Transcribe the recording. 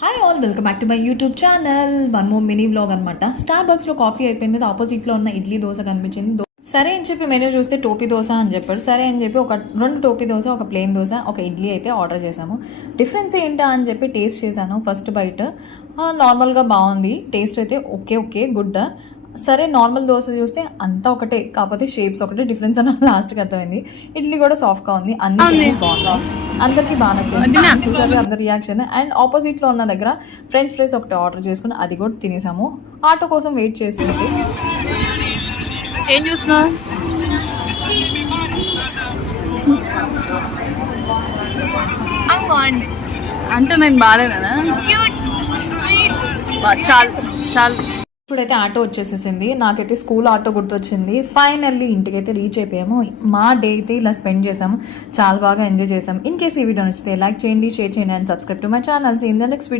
Hi all, welcome back to my YouTube channel. One more mini vlog అనమాట. Star బాక్స్లో coffee అయిపోయింది, ఆపోజిట్లో ఉన్న ఇడ్లీ దోశ కనిపించింది. సరే అని చెప్పి మెనూ చూస్తే టోపీ దోశ అని చెప్పాడు. సరే అని చెప్పి ఒక 2 టోపీ దోశ, ఒక ప్లెయిన్ దోశ, ఒక ఇడ్లీ అయితే ఆర్డర్ చేశాము. డిఫరెన్స్ ఏంటా అని చెప్పి టేస్ట్ చేశాను. ఫస్ట్ బైట్ నార్మల్గా బాగుంది, టేస్ట్ అయితే ఓకే గుడ్. సరే నార్మల్ దోశ చూస్తే అంతా ఒకటే, కాకపోతే షేప్స్ ఒకటే డిఫరెన్స్ అని లాస్ట్కి అర్థమైంది. ఇడ్లీ కూడా సాఫ్ట్గా ఉంది, అన్ని బాగుంది, అందరికీ బాగా నచ్చింది. చూసారు అందరి రియాక్షన్. అండ్ ఆపోజిట్లో ఉన్న దగ్గర ఫ్రెంచ్ ఫ్రైస్ ఒకటి ఆర్డర్ చేసుకుని అది కూడా తినేసాము. ఆటో కోసం వెయిట్ చేస్తుంటే ఏం చూస్తున్నా అంటే నేను బాగాలేనా? చాలు చాలు. ఇప్పుడైతే ఆటో వచ్చేసేసింది. నాకైతే స్కూల్ ఆటో గుర్తొచ్చింది. ఫైనల్లీ ఇంటికైతే రీచ్ అయిపోయాము. మా డే అయితే ఇలా స్పెండ్ చేసాము, చాలా బాగా ఎంజాయ్ చేసాము. ఇన్ కేస్ ఈ వీడియో నచ్చితే లైక్ చేయండి, షేర్ చేయండి and subscribe to my channels. In the next video